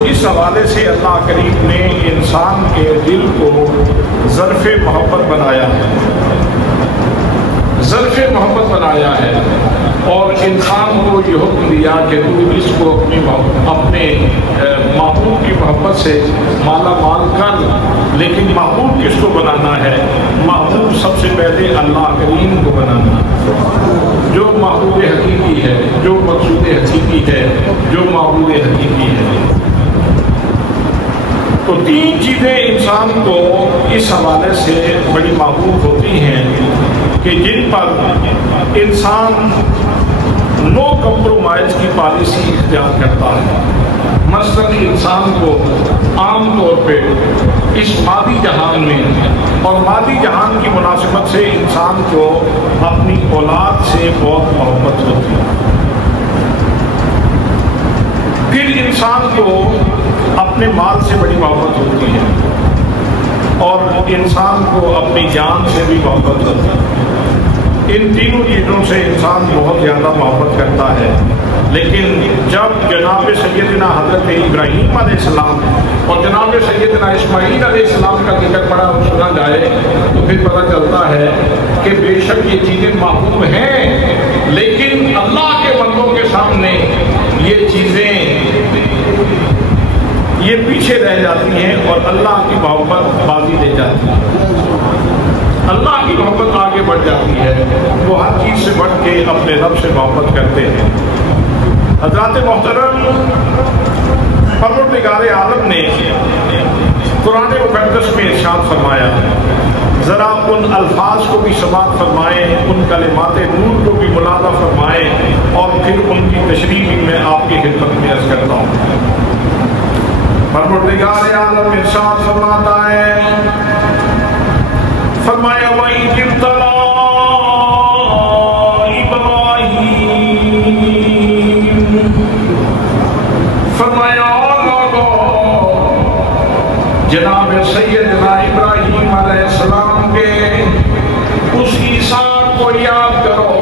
اس حوالے سے اللہ کریم نے انسان کے دل کو ظرف محبت بنایا ہے، ظرف محبت بنایا ہے، اور انسان کو یہ حکم دیا کہ تو اس کو اپنے محبوب کی محبت سے مالا مال کر، لیکن محبوب کس کو بنانا ہے؟ محبوب سب سے پہلے اللہ کریم کو بنانا، جو محبوب حقیقی ہے، جو مقصود حقیقی ہے، جو معبود حقیقی ہے۔ تو تین چیزیں انسان کو اس حوالے سے بڑی محبوب ہوتی ہیں کہ جن پر انسان نو کمپرومائز کی پالیسی اختیار کرتا ہے۔ مثلاً انسان کو عام طور پہ اس مادی جہان میں اور مادی جہان کی مناسبت سے انسان کو اپنی اولاد سے بہت محبت ہوتی ہے، پھر انسان کو اپنے مال سے بڑی محبت ہوتی ہے، اور انسان کو اپنی جان سے بھی محبت ہوتی ہے۔ ان تینوں چیزوں سے انسان بہت زیادہ محبت کرتا ہے، لیکن جب جناب سیدنا حضرت ابراہیم علیہ السلام اور جناب سیدنا اسماعیل علیہ السلام کا ذکر پڑا سنا جائے تو پھر پتہ چلتا ہے کہ بے شک یہ چیزیں محبوب ہیں، لیکن اللہ کے بندوں کے سامنے یہ چیزیں یہ پیچھے رہ جاتی ہیں اور اللہ کی محبت بازی دے جاتی ہے، اللہ کی محبت آگے بڑھ جاتی ہے، وہ ہر چیز سے بڑھ کے اپنے رب سے محبت کرتے ہیں۔ حضرات محترم، پروردگار عالم نے قرآن مقدس میں ارشاد فرمایا، ذرا ان الفاظ کو بھی سماعت فرمائیں، ان کلمات نور کو بھی ملاحظہ فرمائیں، اور پھر ان کی تشریح بھی میں آپ کی خدمت میں عرض کرتا ہوں۔ پروردگار عالم ارشاد فرماتا ہے، فرمایا وَإِذِ ابْتَلَىٰ إِبْرَاهِيمَ، فرمایا لوگو جناب سیدنا ابراہیم علیہ السلام کے اس عیسیٰ کو یاد کرو،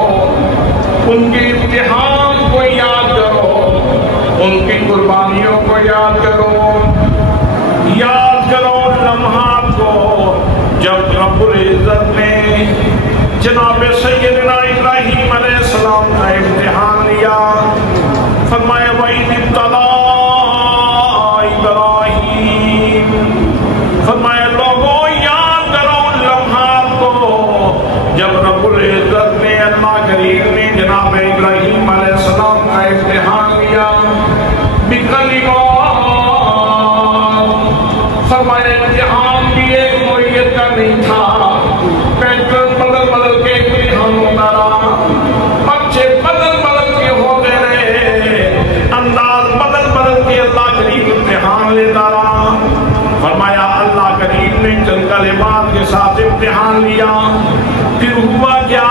ان کے امتحان کو یاد کرو، ان کی قربانیوں کو یاد کرو، یاد کرو لمحات کو جب رب العزت نے جناب سیدنا ابراہیم علیہ السلام کا امتحان لیا۔ فرمایا وَإِذِ ابْتَلَىٰ إِبْرَاهِيمَ، فرمایا لوگوں یاد کرو لمحات کو جب رب العزت نے اللہ کریم نے جناب ابراہیم علیہ السلام کا امتحان لیا۔ فرمایا امتحان بھی ایک نوعیت کا نہیں تھا، پیٹرن بدل بدل کے امتحان ہوتا رہا، بچے بدل بدل کے ہوتے رہے، انداز بدل بدل کے اللہ کریم امتحان لیتا رہا۔ فرمایا اللہ کریم نے چند کلمات کے ساتھ امتحان لیا، پھر ہوا کیا؟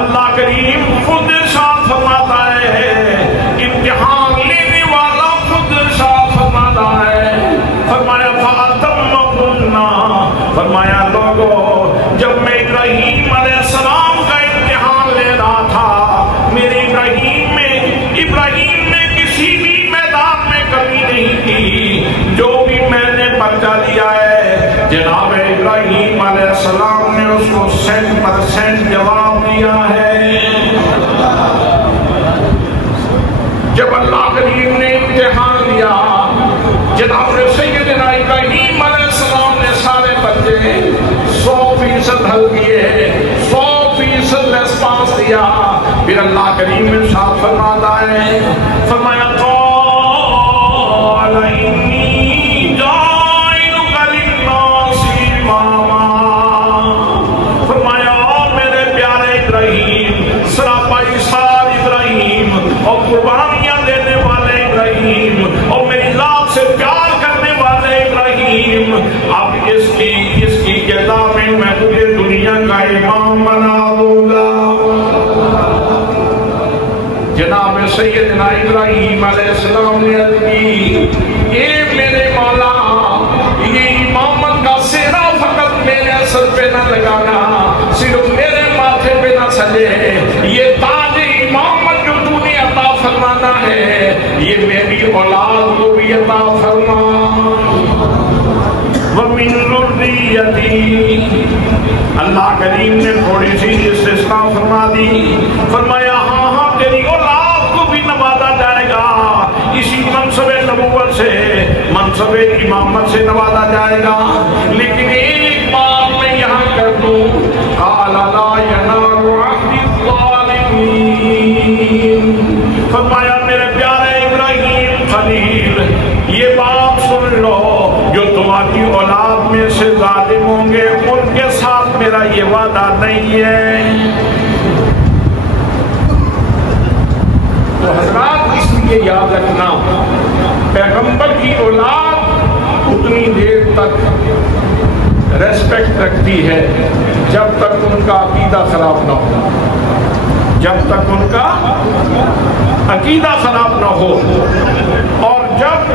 اللہ کریم خود ارشاد فرماتا ہے، امتحان لینے والا خود ارشاد فرماتا ہے، فرمایا فرمایا لوگوں جب میں ابراہیم علیہ السلام کا امتحان لے رہا تھا، میرے ابراہیم نے کسی بھی میدان میں کمی نہیں کی، جو بھی میں نے پرچہ دیا ہے جناب ابراہیم علیہ السلام نے اس کو 100% جواب دیا ہے۔ جب اللہ کریم نے امتحان لیا، جناب سیدنا ابراہیم علیہ السلام نے سارے بچے 100% حل کیے، 100% ریسپانس دیا، پھر اللہ کریم نے ارشاد فرماتا ہے، فرمایا قَالَ إِنِّي جَاعِلُكَ لِلنَّاسِ إِمَامًا، فرمایا میرے پیارے ابراہیم، سراپا ایثار ابراہیم اور قربانیاں دینے والے ابراہیم اور میری ذات سے پیار کرنے والے ابراہیم، اب اس کی جزا میں تجھے دنیا کا امام بنا دوں گا۔ جناب سیدنا ابراہیم علیہ السلام نے عرض کی، اے میرے مولا، یہ امامت کا سہرا فقط میرے سر پہ نہ لگانا، صرف میرے ماتھے پہ نہ سجے، یہ تاج امامت جو تو نے عطا فرمانا ہے یہ میری اولاد کو بھی عطا فرما وَمِن ذُرِّيَّتِي اللہ کریم نے تھوڑی سی استثناء فرما دی فرمایا ہاں تیری اولاد کو بھی نوازا جائے گا اسی منصب نبوت سے منصب امامت سے نوازا جائے گا لیکن ایک بات میں یہاں کر دوں قَالَ لَا يَنَالُ عَهْدِ الظَّالِمِينَ فرمایا میرے پیارے ابراہیم خلیل یہ بات سن لو جو تمہاری اولاد میں سے ظالم ہوں گے ان کے ساتھ میرا یہ وعدہ نہیں ہے تو حضرات اس لیے یاد رکھنا پیغمبر کی اولاد اتنی دیر تک ریسپیکٹ رکھتی ہے جب تک ان کا عقیدہ خراب نہ ہو جب تک ان کا عقیدہ خراب نہ ہو اور جب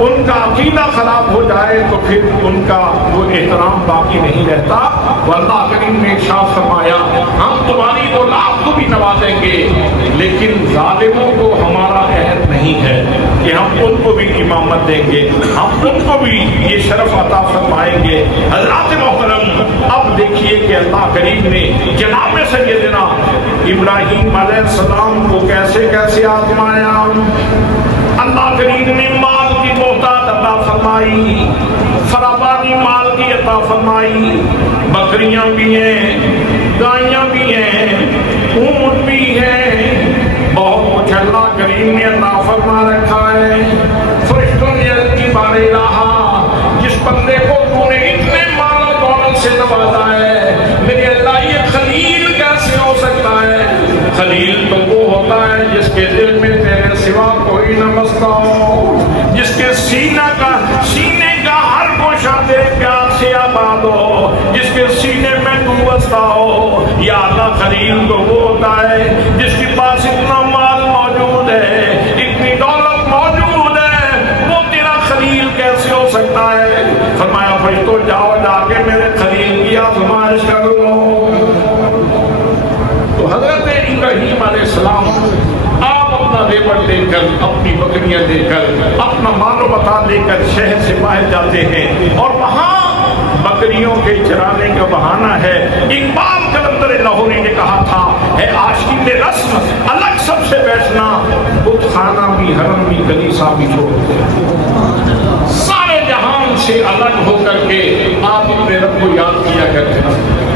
ان کا عقیدہ خراب ہو جائے تو پھر ان کا وہ احترام باقی نہیں رہتا واللہ کریم نے ارشاد فرمایا ہم تمہاری اولاد کو بھی نوازیں گے لیکن ظالموں کو ہمارا عہد نہیں ہے کہ ہم ان کو بھی امامت دیں گے ہم ان کو بھی یہ شرف عطا فرمائیں گے حضرات محترم اب دیکھیے کہ اللہ کریم نے جناب سیدنا ابراہیم علیہ السلام کو کیسے کیسے آزمایا اللہ کریم نے مال کی بہتات عطا فرمائی فراوانی مال کی عطا فرمائی بکریاں بھی ہیں گائیاں بھی ہیں اونٹ بھی ہیں بہت کچھ اللہ کریم نے عطا فرما رکھا ہے فرشتوں نے عرض کی بارے رہا جس بندے کو تو نے اتنے مال و دولت سے نوازا ہے میرے اللہ یہ خلیل کیسے ہو سکتا ہے خلیل تو وہ ہوتا ہے جس کے دل میں تیرے سوا کوئی نہ بستا ہو جس کے سینے کا ہر گوشہ تیرے پیار سے آباد ہو جس کے سینے میں تو بستا ہو یا اللہ خلیل تو وہ ہوتا ہے جس کے پاس اتنا مال موجود ہے اتنی دولت موجود ہے وہ تیرا خلیل کیسے ہو سکتا ہے فرمایا فرشتوں جاؤ جا کے میرے خلیل کی آزمائش کر لو تو حضرت ابراہیم علیہ السلام آپ اپنا ریبر لے کر اپنی بکریاں لے کر اپنا مال و متاع لے کر شہر سے باہر جاتے ہیں اور وہاں بکریوں کے چرانے کا بہانہ ہے اقبال قلندر لاہوری نے کہا تھا ہے عاشقین رسم الگ سب سے بیٹھنا بت خانہ بھی حرم بھی کلیسا بھی چھوڑ دے سارے جہان سے الگ ہو کر کے آپ اپنے رب کو یاد کیا کرتے ہیں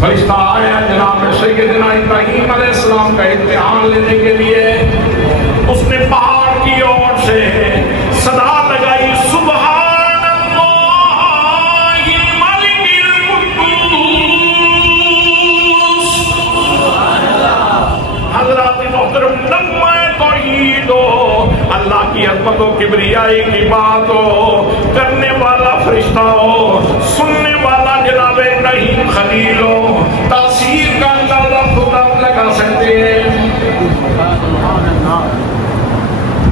فرشتہ آیا جناب سیدنا ابراہیم علیہ السلام کا امتحان لینے کے لیے اس نے پہاڑ کی اور سے صدا لگائی سبحان اللہ الملک القدوس حضرات محترم لمحہ توحید ہو اللہ کی عظمت و کبریائی کی بات ہو کرنے والا فرشتہ ہو سننے والا جناب ابراہیم خلیل ہو تاثیر کا اندازہ خود آپ لگا سکتے ہیں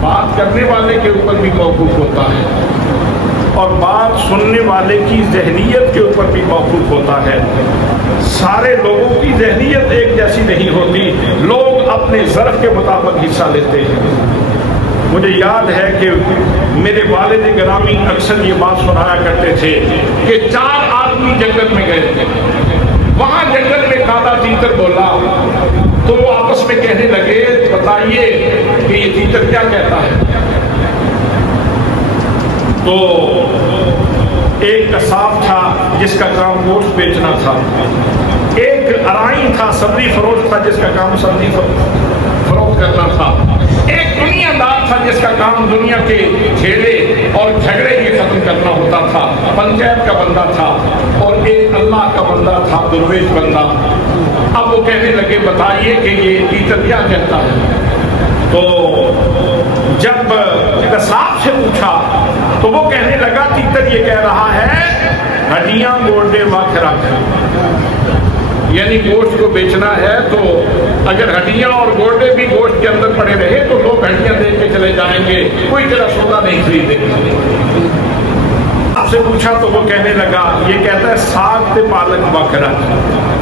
بات کرنے والے کے اوپر بھی موقوف ہوتا ہے اور بات سننے والے کی ذہنیت کے اوپر بھی موقوف ہوتا ہے سارے لوگوں کی ذہنیت ایک جیسی نہیں ہوتی لوگ اپنے ظرف کے مطابق حصہ لیتے ہیں مجھے یاد ہے کہ میرے والد گرامی اکثر یہ بات سنایا کرتے تھے کہ 4 آدمی جنگل میں گئے تھے وہاں جنگل میں کالا تیتر بولا تو وہ آپس میں کہنے لگے بتائیے کہ یہ تیتر کیا کہتا ہے تو ایک قصاب تھا جس کا کام گوشت بیچنا تھا ایک ارائیں تھا سبزی فروش تھا جس کا کام سبزی فروخت کرنا تھا ایک دنیا دار تھا جس کا کام دنیا کے جھیلے اور جھگڑے یہ ختم کرنا ہوتا تھا پنچایت کا بندہ تھا اور ایک اللہ کا بندہ تھا درویش بندہ اب وہ کہنے لگے بتائیے کہ یہ تیتر کیا کہتا ہے تو جب قصاب سے پوچھا تو وہ کہنے لگا تیتر یہ کہہ رہا ہے ہڈیاں گوڑے وقت رکھ یعنی گوشت کو بیچنا ہے تو اگر ہڈیاں اور گوڑے بھی گوشت کے اندر پڑے رہے تو لوگ ہڈیاں دے کے چلے جائیں گے کوئی تیرا سودا نہیں خریدے آپ سے پوچھا پوچھا تو وہ کہنے لگا، یہ کہتا ہے ساگ تے پالک بکرا،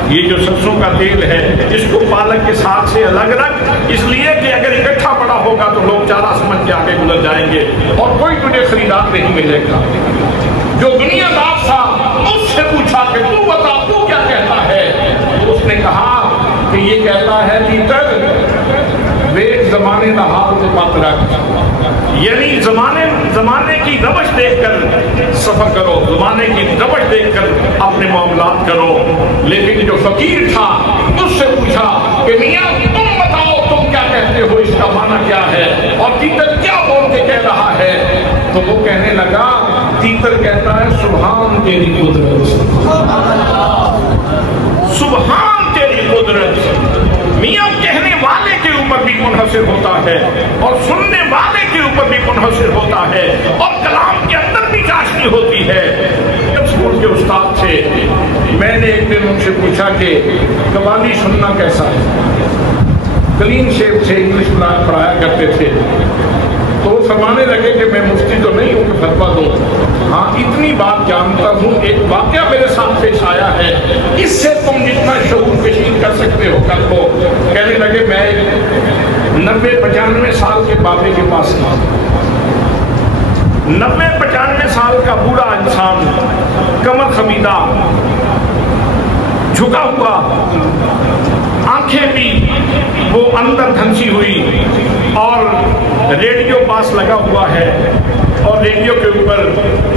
یہ جو سرسوں کا تیل ہے اس کو پالک کے ساگ سے الگ رکھ، اس لیے کہ اگر اکٹھا پڑا ہوگا تو لوگ چارہ سمجھ کے آگے گزر جائیں گے اور کوئی تجھے خریدار نہیں ملے گا۔ جو دنیا دار تھا اس سے پوچھا کہ تو بتا تو کیا کہتا ہے؟ تو اس نے کہا کہ یہ کہتا ہے تیتر ویک زمانے کا حال سے بات رکھ، یعنی زمانے کی روش دیکھ کر سفر کرو، زمانے کی روش دیکھ کر اپنے معاملات کرو۔ لیکن جو فقیر تھا اس سے پوچھا کہ میاں تم بتاؤ تم کیا کہتے ہو، اس کا معنی کیا ہے اور تیتر کیا بول کے کہہ رہا ہے؟ تو وہ کہنے لگا، تیتر کہتا ہے سبحان تیری قدرت، سبحان تیری قدرت۔ میاں کہنے والے کے اوپر بھی منحصر ہوتا ہے اور سننے والے کے اوپر بھی منحصر ہوتا ہے اور کلام کے اندر بھی چاشنی ہوتی ہے۔ جب اسکول کے استاد تھے، میں نے ایک دن ان سے پوچھا کہ قوالی سننا کیسا ہے؟ کلین شیپ سے انگلش پڑھایا کرتے تھے، تو وہ فرمانے لگے کہ میں مفتی تو نہیں ہوں کہ فتویٰ دوں، ہاں اتنی بات جانتا ہوں، ایک واقعہ میرے ساتھ پیش آیا ہے، اس سے تم جتنا شعور کشید کر سکتے ہو کر کو۔ کہنے لگے میں 90-95 سال کے بابے کے پاس تھا، 90-95 سال کا بوڑھا انسان، کمر خمیدہ، جھکا ہوا، آنکھیں بھی وہ اندر دھنسی ہوئی، اور ریڈیو پاس لگا ہوا ہے اور ریڈیو کے اوپر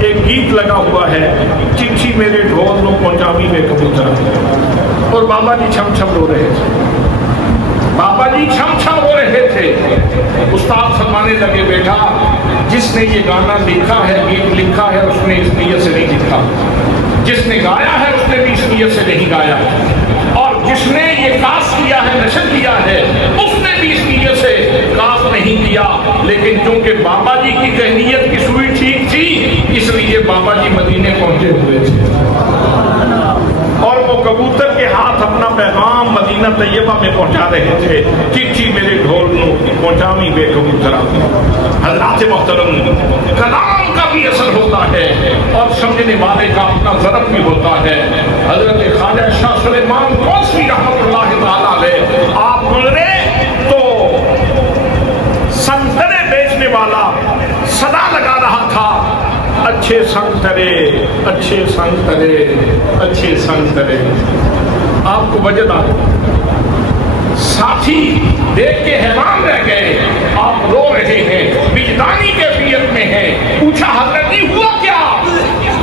ایک گیت لگا ہوا ہے، چچی میرے ڈھول نو پہنچاوی میں کبوتر، اور بابا جی چھم چھم رو رہے تھے، بابا جی چھم چھم رو رہے تھے۔ استاد فرمانے لگے بیٹا جس نے یہ گانا لکھا ہے، گیت لکھا ہے، اس نے اس نیت سے نہیں لکھا، جس نے گایا ہے اس نے بھی اس نیت سے نہیں گایا، اور جس نے یہ کاسٹ کیا ہے، نشر کیا ہے، اس نے بھی اس نیت سے کاسٹ نہیں کیا، لیکن چونکہ بابا جی کی ذہنیت کی سوئی ٹھیک تھی اس لیے بابا جی مدینے پہنچے ہوئے تھے، اور وہ کبوتر کے ہاتھ اپنا پیغام مدینہ طیبہ میں پہنچا رہے تھے، چچی میرے ڈھول نو پہنچاوی بے کبوترا۔ حضرات محترم، کلام کا بھی اثر ہوتا ہے اور سمجھنے والے کا اپنا ضرب بھی ہوتا ہے۔ حضرت خواجہ شاہ سلیمان کوسی رحمۃ اللہ تعالیٰ علیہ آپ گزرے تو سنترے بیچنے والا صدا لگا رہا تھا، اچھے سنترے، اچھے سنترے، اچھے سنترے۔ آپ کو وجہ آ ساتھی دیکھ کے حیران رہ گئے، آپ رو رہے ہیں، وجدانی کیفیت میں ہیں۔ پوچھا حضرت جی ہوا کیا؟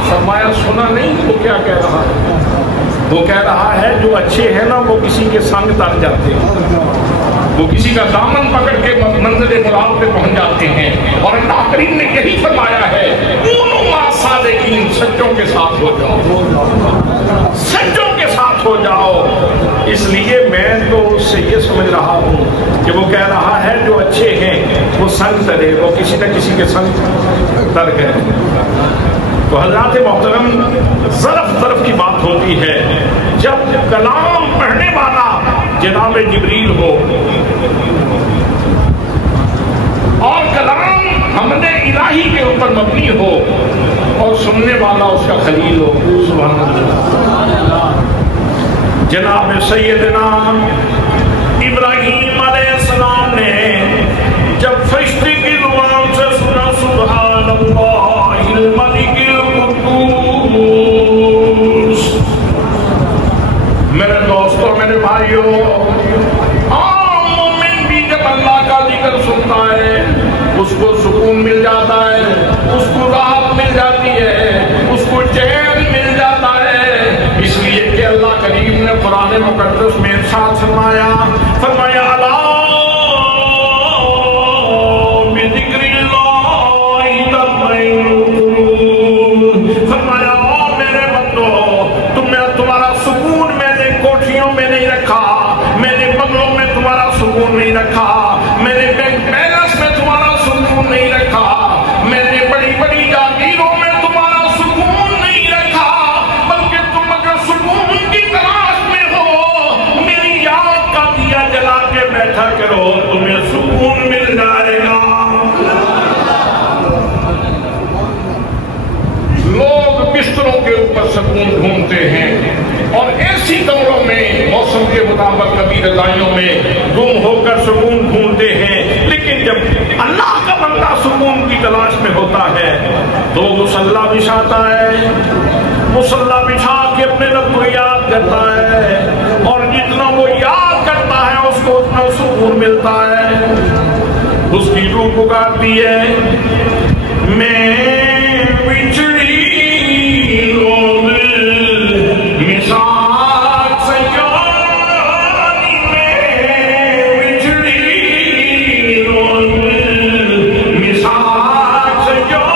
فرمایا سنا نہیں تو کیا کہہ رہا ہے؟ وہ کہہ رہا ہے جو اچھے ہیں نا وہ کسی کے سنگ تر جاتے ہیں، وہ کسی کا دامن پکڑ کے منزل مراد پہ پہنچ جاتے ہیں، اور اللہ کریم نے یہی فرمایا ہے صادقین، سچوں کے ساتھ ہو جاؤ، سچوں کے ساتھ ہو جاؤ۔ اس لیے میں تو اس سے یہ سمجھ رہا ہوں کہ وہ کہہ رہا ہے جو اچھے ہیں وہ سنگ ترے، وہ کسی نہ کسی کے سنگ تر گئے۔ تو حضرات محترم، ظرف کی بات ہوتی ہے، جب کلام پڑھنے والا جناب جبریل ہو اور کلام حمد الہی کے اوپر مبنی ہو اور سننے والا اس کا خلیل ہو، سبحان اللہ۔ جناب سیدنا ابراہیم علیہ السلام نے جب فرشتے کی زبان سے سنا سبحان اللہ الملک القدوس، میرے دوستوں، میرے بھائیوں، عام مومن بھی جب اللہ کا ذکر سنتا ہے اس کو سکون مل جاتا ہے، اس کو راحت مل جاتی ہے، اس کو چین مل جاتا ہے۔ اس لیے کہ اللہ کریم نے قرآن مقدس میں ارشاد فرمایا الا بذکر اللہ تطمئن القلوب، فرمایا میرے بندو تمہارا سکون میں نے کوٹھیوں میں نہیں رکھا، میں نے بنگلوں میں تمہارا سکون نہیں رکھا، میں نے بینک بیلنس میں تمہارا سکون نہیں رکھا، میں نے بڑی بڑی جاگیروں میں تمہارا سکون نہیں رکھا، بلکہ تم اگر سکون کی تلاش میں ہو میری یاد کا دیا سکون ڈھونڈتے ہیں اور ایسی کمروں میں موسم کے مطابق کبھی رضائیوں میں گم ہو کر سکون ڈھونڈتے ہیں، لیکن جب اللہ کا بندہ سکون کی تلاش میں ہوتا ہے تو مصلی بچھاتا ہے، مصلی بچھا کے اپنے رب کو یاد کرتا ہے، اور جتنا وہ یاد کرتا ہے اس کو اتنا سکون ملتا ہے، اس کی روح پکارتی ہے میں بچڑی روز مثال سیانی میں بچڑی روز مثال سیانی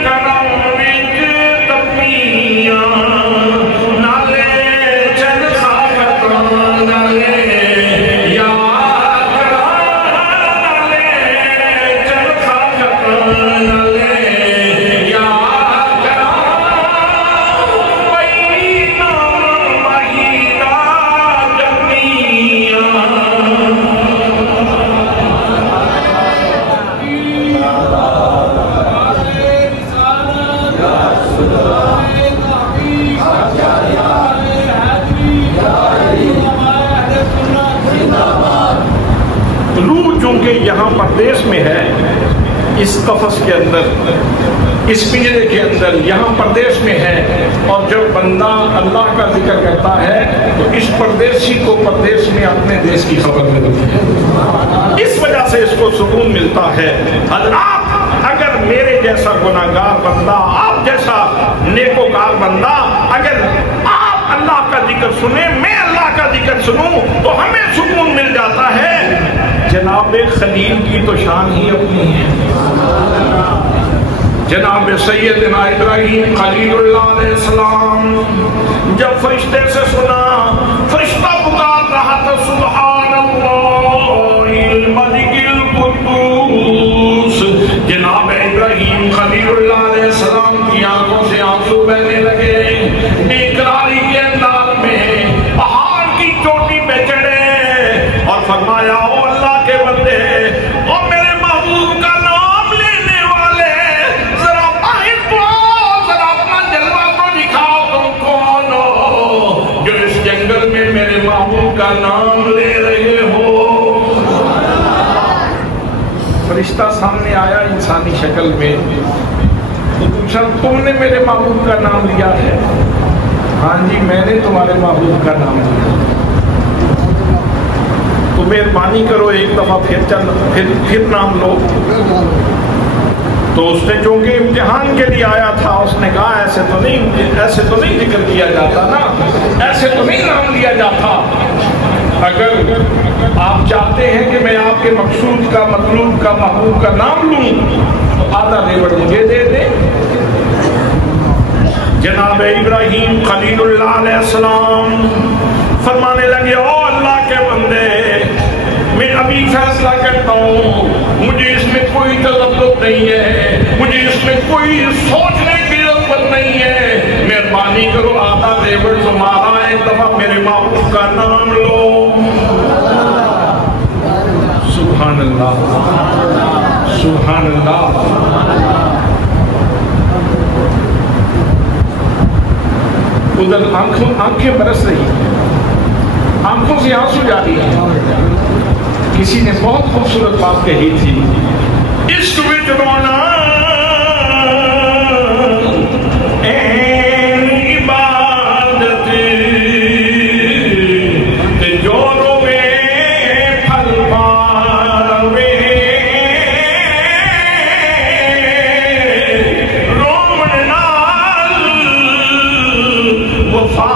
کرم وچ تپیاں نالے چل ساکت نالے یہاں پردیس میں ہے، اس قفس کے اندر، اس پنجرے کے اندر، یہاں پردیس میں ہے، اور جب بندہ اللہ کا ذکر کرتا ہے تو اس پردیسی کو پردیس میں اپنے دیش کی خبر ملتی ہے، اس وجہ سے اس کو سکون ملتا ہے۔ حضرات، اگر میرے جیسا گناہگار بندہ، آپ جیسا نیکوکار بندہ، اگر آپ اللہ کا ذکر سنیں، میں اللہ کا ذکر سنوں تو ہمیں سکون مل جاتا ہے۔ جناب خلیل کی تو شان ہی اپنی ہے، جناب سیدنا ابراہیم خلیل اللہ علیہ السلام جب فرشتے سے سنا، فرشتہ پکار رہا تھا سبحان اللہ الملک القدوس، جناب ابراہیم خلیل اللہ علیہ السلام کی آنکھوں سے آنسو بہنے لگے، اقراری کے انداز میں پہاڑ کی چوٹی پہ چڑھے اور فرمایا او اللہ کے بندے، او میرے محبوب کا نام لینے والے، ذرا باہر تو ذرا اپنا جلوہ تو دکھاؤ، تم کون ہو جو اس جنگل میں میرے محبوب کا نام لے رہے ہو۔ فرشتہ سامنے آیا انسانی شکل میں، تو پوچھا تم نے میرے محبوب کا نام لیا ہے؟ ہاں جی میں نے تمہارے محبوب کا نام لیا۔ تو مہربانی کرو ایک دفعہ پھر نام لو۔ تو اس نے چونکہ امتحان کے لیے آیا تھا، اس نے کہا ایسے تو نہیں ذکر کیا جاتا نا، ایسے تو نہیں نام لیا جاتا۔ اگر آپ چاہتے ہیں کہ میں آپ کے مقصود کا، مطلوب کا، محبوب کا نام لوں تو آدھا ریوڑ مجھے دے دیں۔ جناب ابراہیم خلیل اللہ علیہ السلام فرمانے لگے او اللہ کے بندے، میں ابھی فیصلہ کرتا ہوں، مجھے اس میں کوئی تذبذب نہیں ہے، مجھے اس میں کوئی سوچنے کی ضرورت نہیں ہے، مہربانی کرو آدھا ریوڑ تمہارا، ایک دفعہ میرے محبوب کا نام لو۔ سبحان اللہ، سبحان اللہ۔ ادھر آنکھیں برس رہی ہیں، آنکھوں سے آنسو جاری ہے۔ کسی نے بہت خوبصورت بات کہی تھی، عشق وچ رونا عبادت تے جو روے پھل پاوے، رومن نال وفا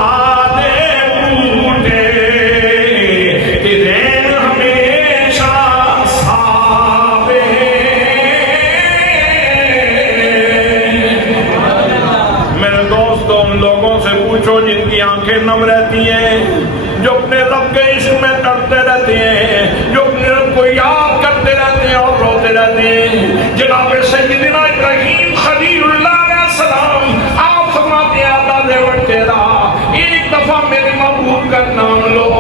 جن کی آنکھیں نم رہتی ہیں، جو اپنے رب کے عشق میں تڑپتے رہتے ہیں، جو اپنے رب کو یاد کرتے رہتے ہیں اور روتے رہتے ہیں۔ جناب سیدنا ابراہیم خلیل اللہ علیہ السلام آپ فرماتے ہیں آدھا ریوڑ تیرا، ایک دفعہ میرے محبوب کا نام لو۔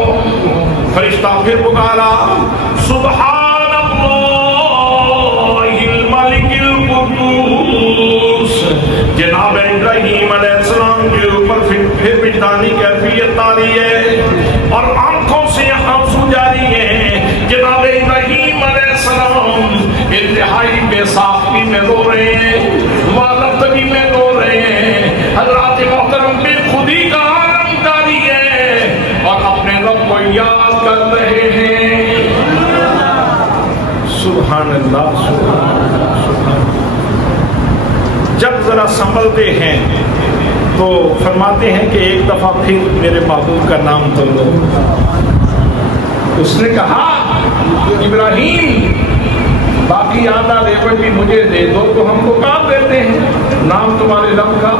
فرشتہ پھر پکارا سبحان اللہ الملک القدوس میں ساختی میں رو رہے ہیں، والدگی میں رو رہے ہیں، حضرات محترم بے خودی کا عالم جاری ہے اور اپنے رب کو یاد کر رہے ہیں۔ سبحان اللہ سبحان اللہ سبحان اللہ۔ جب ذرا سنبھلتے ہیں تو فرماتے ہیں کہ ایک دفعہ پھر میرے محبوب کا نام تو لو۔ اس نے کہا ابراہیم باقی آدھا ریوڑ بھی مجھے دے دو تو ہم کو کام دیتے ہیں، نام تمہارے رب کا،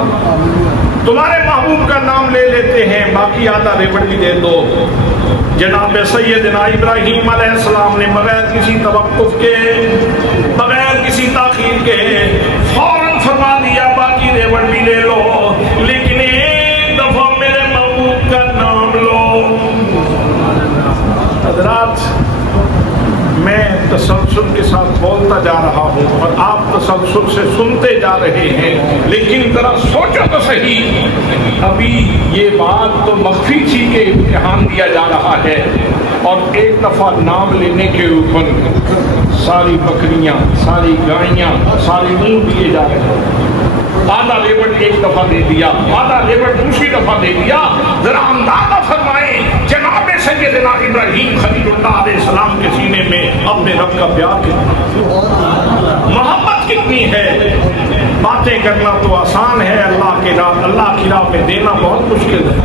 تمہارے محبوب کا نام لے لیتے ہیں، باقی آدھا ریوڑ بھی دے دو۔ جناب سیدنا ابراہیم علیہ السلام نے بغیر کسی توقف کے، بغیر کسی تاخیر کے فوراً فرما دیا باقی ریوڑ بھی لے لو، لیکن ایک دفعہ میرے محبوب کا نام لو۔ حضرات میں تسلسل کے ساتھ بولتا جا رہا ہوں اور آپ تسلسل سے سنتے جا رہے ہیں، لیکن ذرا سوچو تو صحیح، ابھی یہ بات تو مخفی تھی کہ امتحان دیا جا رہا ہے اور ایک دفعہ نام لینے کے اوپر ساری بکریاں، ساری گائیاں، سارے اونٹ دیے جا رہے ہیں۔ آدھا لیبر ایک دفعہ دے دیا، آدھا لیبر دوسری دفعہ دے دیا۔ ذرا اندازہ فرمائیں جناب سیدنا ابراہیم خلیل اللہ علیہ السلام کے سینے میں اپنے رب کا پیار کتنا، محبت کتنی ہے۔ باتیں کرنا تو آسان ہے، اللہ کی راہ میں دینا بہت مشکل ہے۔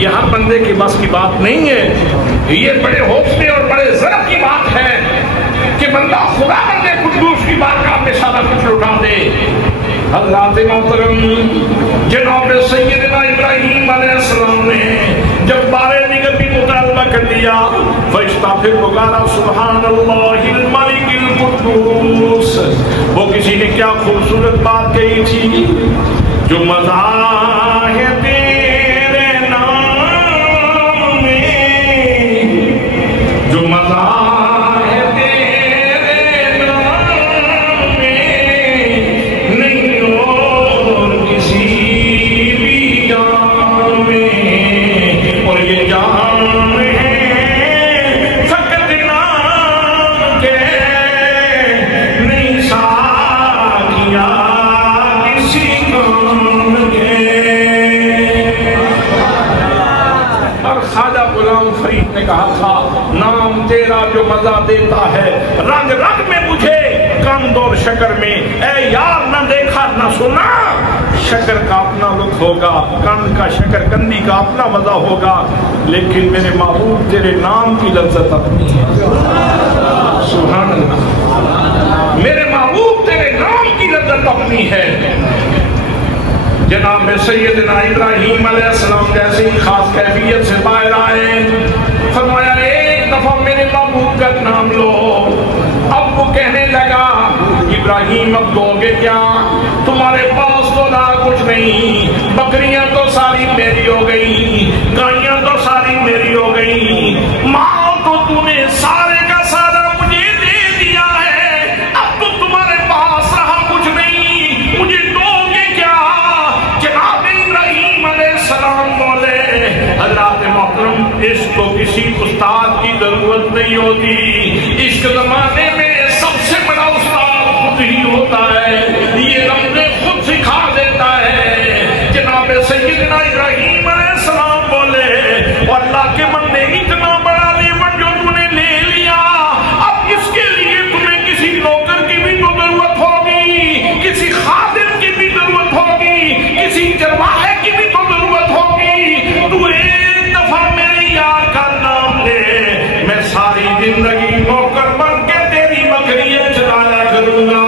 یہ ہر بندے کے بس کی بات نہیں ہے، یہ بڑے حوصلے اور بڑے ضرب کی بات ہے کہ بندہ خدا بندے قدوس کی بارگاہ میں سارا کچھ لٹا دے۔ حضرات محترم جناب سیدنا ابراہیم علیہ السلام نے جب بارے دیگر بھی مطالبہ کر دیا، فرشتہ پھر پکارا سبحان اللہ الملک القدوس۔ وہ کسی نے کیا خوبصورت بات کہی تھی، جو مزہ ہے تیرے نام میں، جو مزہ نے کہا تھا نام تیرا جو مزہ دیتا ہے، رنگ رنگ میں مجھے قند اور شکر میں، اے یار نہ دیکھا نہ سنا، شکر کا اپنا لطف ہوگا، قند کا شکر کندی کا اپنا مزہ ہوگا، لیکن میرے محبوب تیرے نام کی لذت اپنی ہے۔ سبحان اللہ، میرے محبوب تیرے نام کی لذت اپنی ہے۔ جناب سیدنا ابراہیم علیہ السلام جیسے ہی خاص کیفیت سے باہر آئے، فرمایا ایک دفعہ میرے محبوب کا نام لو۔ اب وہ کہنے لگا ابراہیم اب دو گے کیا، تمہارے پاس تو نہ کچھ نہیں، بکریاں تو ساری میری ہو گئی، گائیاں تو ساری میری ہو گئی، ماں تو تم نے سارے کا سارا مجھے دے دیا ہے، اب تو تمہارے پاس رہا کچھ نہیں، مجھے دو گے کیا۔ جناب ابراہیم علیہ السلام بولے حضرات محترم عشق کو کسی استاد کی ضرورت نہیں ہوتی، عشق زمانے میں سب سے بڑا استاد خود ہی ہوتا ہے، یہ رب نے خود سکھا دیتا ہے۔ جناب سیدنا ابراہیم علیہ السلام بولے اور اللہ کے بندے اتنا بڑا نعمت جو تم نے لے لیا، اب اس کے لیے تمہیں کسی نوکر کی بھی تو ضرورت ہوگی، کسی خادم کی بھی ضرورت ہوگی، کسی چرواہے کی بھی تو ضرورت ہوگی، تو ایک دفعہ میرے یار کا نام لے، میں ساری زندگی نوکر بن کے تیری بکریاں چلایا کروں گا۔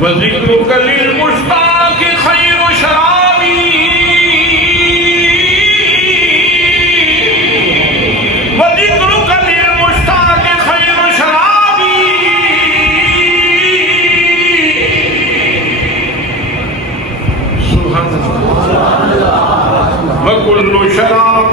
وَذِكْرُكَ لِلْمُشْتَاقِ خَيْرُ شَرَابِي وَذِكْرُكَ لِلْمُشْتَاقِ خَيْرُ شَرَابِي سبحان اللہ وَكُلُّ شَرَابٍ